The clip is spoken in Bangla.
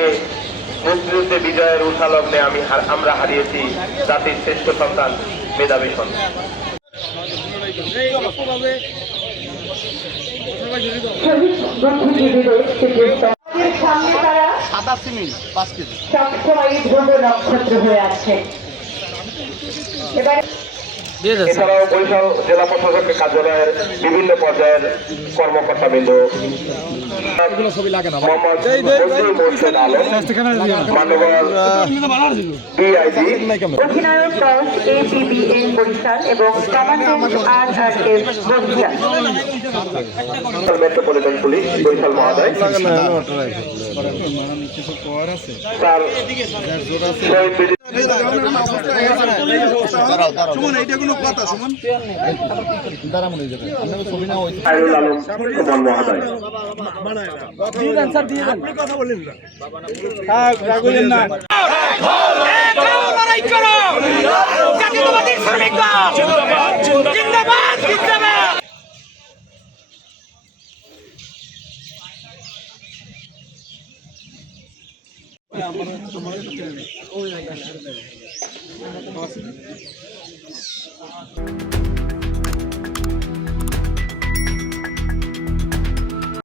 আজকে মুক্তিযুদ্ধে বিজয়ের উঠালগ্নে আমরা হারিয়েছি জাতির শ্রেষ্ঠ সন্তান, মেধাবী সন্তান। নক্ষত্র হয়ে আছে। এছাড়াও বরিশাল জেলা প্রশাসকের কার্যালয়ের বিভিন্ন পর্যায়ের কর্মকর্তাবৃন্দ, অধিনায়ক APBN বরিশাল এবং কমান্ড্যান্ট RRF বরিশাল, মেট্রোপলিটন পুলিশ বরিশাল মহোদয়, তার খায়রুল আলম সুমন মহোদয়, আমার